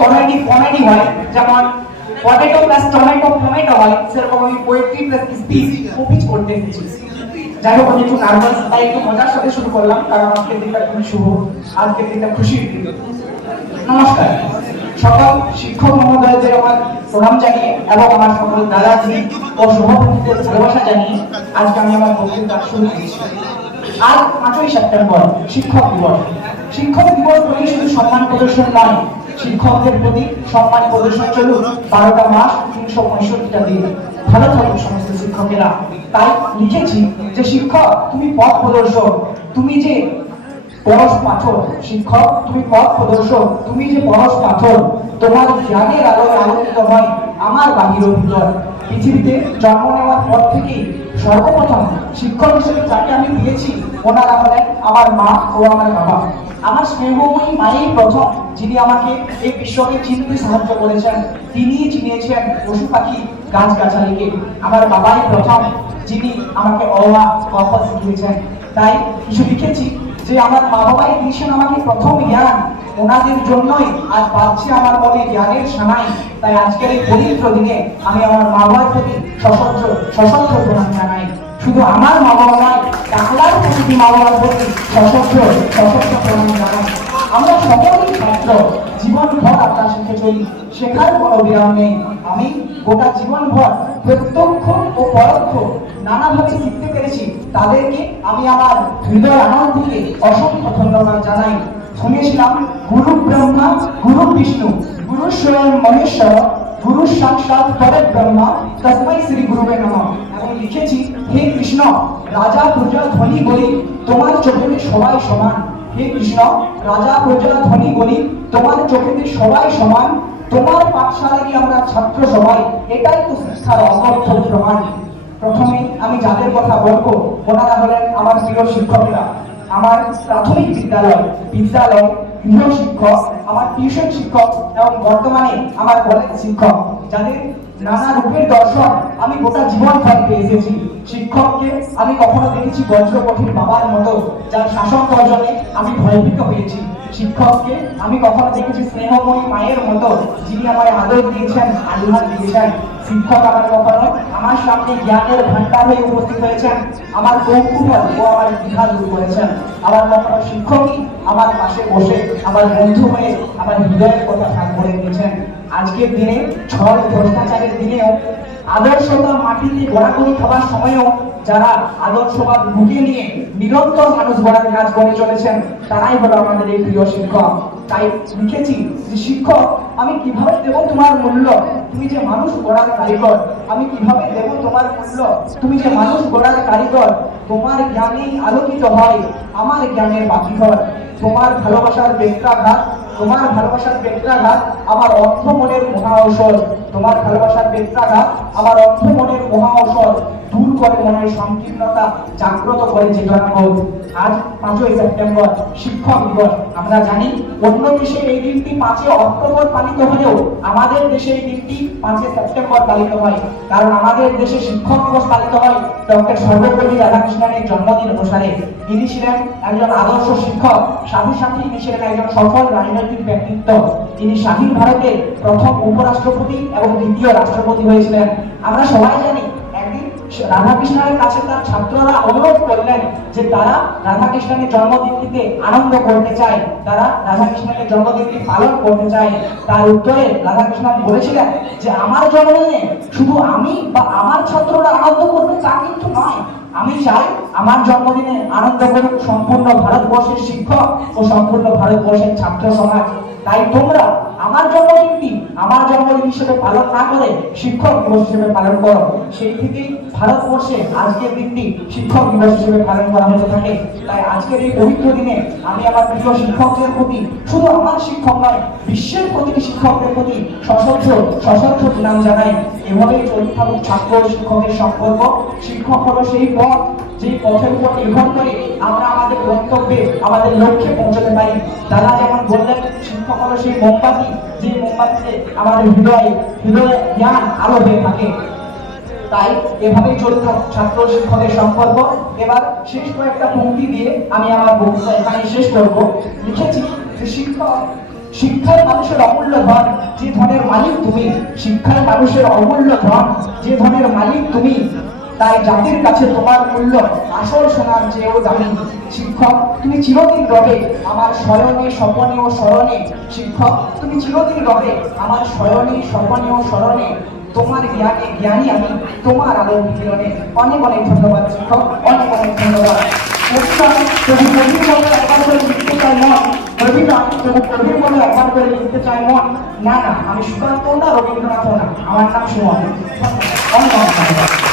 Comedy হয়, যেমন potato plus tomato হয়, সেরকম আমি পোয়েট্রি প্লাস স্পিচ স্পিচ করতে এসেছি। যাই হোক, আমি একটু নার্ভাস, তাই একটু মজার সাথে শুরু করলাম, কারণ আজকের দিনটা খুবই শুভ, আজকের দিনটা খুশির দিন। নমস্কার সকল শিক্ষক মহোদয়দের আমার প্রণাম জানিয়ে এবং আমার সকল দাদা দিদি ও সহপাঠীদের ভালোবাসা জানিয়ে আজকে আমি আমার বক্তৃতা শুরু করছি। আজ 5ই সেপ্টেম্বর শিক্ষক দিবস। শিক্ষক দিবস বলে শুধু সম্মান প্রদর্শন নয়, শিক্ষকদের প্রতি সম্মান প্রদর্শন চলুক 12টা মাস 365টা দিন। ভালো থাকুন সমস্ত শিক্ষকেরা। তাই লিখেছি যে শিক্ষক তুমি পথ প্রদর্শক, তুমি যে পরশ পাথর। শিক্ষক তুমি পথ প্রদর্শক, তুমি যে পরশ পাথর। তোমার জ্ঞানের আলোয় আলোকিত হয় আমার বাহির ও ভিতর। পৃথিবীতে জন্ম নেওয়ার পর থেকেই সর্বপ্রথম শিক্ষক হিসেবে যাকে আমি পেয়েছি ওনারা হলেন আমার মা ও আমার বাবা। আমার স্নেহময়ী মায়েই প্রথম যিনি আমাকে এই বিশ্বকে চিনতে সাহায্য করেছেন। তিনি চিনিয়েছেন পশু পাখি গাছ গাছালিকে। আমার বাবাই প্রথম যিনি আমাকে অ আ ক খ শিখিয়েছেন। তাই কিছু লিখেছি যে আমার মা বাবাই দিয়েছেন আমাকে প্রথম জ্ঞান, ওনাদের জন্যই আজ পাচ্ছি আমার মনে জ্ঞানের সানাই। তাই আজকের এই পবিত্র দিনে আমি আমার মা বাবার প্রতি সশস্ত্র প্রণাম জানাই। শুধু আমার মা বাবা নয়, বাংলার প্রতিটি মা বাবার প্রতি সশস্ত্র প্রণাম জানাই। আমরা সকলেই ছাত্র, জীবনভর আমরা শিখে চলি, শেখার কোনো বিরাম নেই। আমি গোটা জীবনভর প্রত্যক্ষ ও পরোক্ষ নানাভাবে শিখতে পেরেছি। তাদেরকে আমি আমার হৃদয় আনন্দ থেকে অসংখ্য ধন্যবাদ জানাই। শুনেছিলাম গুরু ব্রহ্মা গুরু বিষ্ণু গুরু স্বয়ং মহেশ্বর গুরু সাক্ষাৎ পরব্রহ্মা তস্मै শ্রী গুরুবে নমঃ। আমি লিখেছি হে কৃষ্ণ, রাজা প্রজা ধনী গরিব তোমার চোখে সবাই সমান। হে কৃষ্ণ, রাজা প্রজা ধনী গরিব তোমার চোখে সবাই সমান। তোমার পাঠশালায় আমরা ছাত্র সবাই, এটাই তো শিক্ষার অকথ্য প্রমাণ। প্রথমে আমি যাদের কথা বলবো ওনারা হলেন আমার প্রিয় শিক্ষকরা। আমার প্রাথমিক বিদ্যালয় গৃহ শিক্ষক, আমার টিউশন শিক্ষক এবং বর্তমানে আমার কলেজ শিক্ষক, যাদের নানা রূপের দর্শন আমি গোটা জীবন থাকতে এসেছি। শিক্ষককে আমি কখনো দেখেছি বজ্রকঠিন বাবার মতো, যার শাসন গর্জনে আমি ভয়ভীত হয়েছি। শিক্ষককে আমি কখনো দেখেছি স্নেহময়ী মায়ের মতো, যিনি আমার আদর দিয়েছেন, আশীর্বাদ দিয়েছেন। শিক্ষক আমার কখনো আমার সামনে জ্ঞানের ভান্ডার হয়ে উপস্থিত হয়েছেন, আমার কৌতূহল ও আমার দ্বিধা দূর করেছেন। আবার কখনো শিক্ষকই আমার পাশে বসে আমার বন্ধু হয়ে আমার হৃদয়ের কথা ভাগ করে দিয়েছেন। আজকের দিনে ছয় ভ্রষ্টাচারের দিনেও আদর্শতা মাটিতে গড়াগড়ি খাবার সময়ও যারা আদর্শবাদ বুকে নিয়ে নিরন্তর মানুষ গড়ার কাজ করে চলেছেন, তারাই হলো আমাদের এই প্রিয় শিক্ষক। তাই লিখেছি যে শিক্ষক আমি কিভাবে দেব তোমার মূল্য, তুমি যে মানুষ গড়ার কারিগর। আমি কিভাবে দেব তোমার মূল্য, তুমি যে মানুষ গড়ার কারিগর। তোমার জ্ঞানেই আলোকিত হয় আমার জ্ঞানের বাকিঘর। তোমার ভালোবাসার বেত্রাঘাত আমার অর্থ মনের মহা ঔষধ। তোমার ভালোবাসার বেত্রাঘাত আমার অর্থ মনের মহা ঔষধ। দূর করে মনের সংকীর্ণতা, জাগ্রত করে চেতনাবোধ। আজ 5ই সেপ্টেম্বর শিক্ষক দিবস। আমরা জানি অন্য দেশে এই দিনটি 5 অক্টোবর পালিত হলেও আমাদের দেশে এই দিনটি 5 সেপ্টেম্বর পালিত হয়। কারণ আমাদের দেশে শিক্ষক দিবস পালিত হয় ডক্টর সর্বপল্লী রাধাকৃষ্ণনের জন্মদিন অনুসারে। তিনি ছিলেন একজন আদর্শ শিক্ষক, সাথে সাথে তিনি ছিলেন একজন সফল রাজনৈতিক ব্যক্তিত্ব। তিনি স্বাধীন ভারতের প্রথম উপরাষ্ট্রপতি এবং দ্বিতীয় রাষ্ট্রপতি হয়েছিলেন। আমরা সবাই জানি একদিন রাধাকৃষ্ণের কাছে তার ছাত্ররা অনুরোধ করলেন যে তারা রাধাকৃষ্ণের জন্মদিনটিতে আনন্দ করতে চায়, তারা রাধাকৃষ্ণের জন্মদিনটি পালন করতে চায়। তার উত্তরে রাধাকৃষ্ণ বলেছিলেন যে আমার জন্মদিনে শুধু আমি বা আমার ছাত্ররা আনন্দ করবে তা কিন্তু নয়, আমি চাই আমার জন্মদিনে আনন্দ করুক সম্পূর্ণ ভারতবর্ষের শিক্ষক ও সম্পূর্ণ ভারতবর্ষের ছাত্র সমাজ। তাই তোমরা আমার জন্মদিনটি আমার জন্মদিন হিসেবে পালন না করে শিক্ষক দিবস হিসেবে পালন করো। সেই থেকেই ভারতবর্ষে আজকের দিনটি শিক্ষক দিবস হিসেবে পালন করা হতে থাকে। তাই আজকের এই পবিত্র দিনে আমি আমার প্রিয় শিক্ষকদের প্রতি, শুধু আমার শিক্ষক নয় বিশ্বের প্রতিটি শিক্ষকদের প্রতি সশস্ত্র প্রণাম জানাই। এভাবেই চলতে থাকুক ছাত্র ও শিক্ষকের সম্পর্ক। শিক্ষক হলো সেই পথ, যে পথের উপর নির্ভর করে আমরা আমাদের গন্তব্যে আমাদের লক্ষ্যে পৌঁছতে পারি। দাদা যেমন বললেন শিক্ষক হলো সেই মোমবাতি, যে মোমবাতিতে আমাদের হৃদয়ে জ্ঞান আলো হয়ে থাকে। তাই এভাবেই চলতে থাকুক ছাত্র শিক্ষকের সম্পর্ক। এবার শেষ কয়েকটা পংক্তি দিয়ে আমি আমার বক্তব্য এখানে শেষ করব। লিখেছি যে শিক্ষক শিক্ষায় মানুষের অমূল্য ধন, যে ধনের মালিক তুমি। শিক্ষায় মানুষের অমূল্য ধন, যে ধনের মালিক তুমি। তাই জাতির কাছে তোমার মূল্য আসল সোনার চেয়েও দামি। শিক্ষক তুমি চিরদিন রবে আমার শয়নে স্বপনে ও স্মরণে। শিক্ষক তুমি চিরদিন রবে আমার শয়নে স্বপনে ও স্মরণে। তোমার জ্ঞানে জ্ঞানী আমি, তোমার আলো কিরণে। অনেক অনেক ধন্যবাদ শিক্ষক, অনেক অনেক ধন্যবাদ। কবি কবির বলে একবার করে লিখতে চাই মন, কবি নয় তবু কবির বলে একবার করে লিখতে চাই মন। না না, আমি সুকান্ত না, রবীন্দ্রনাথ না, আমার নাম সুমন। অনেক অনেক ধন্যবাদ।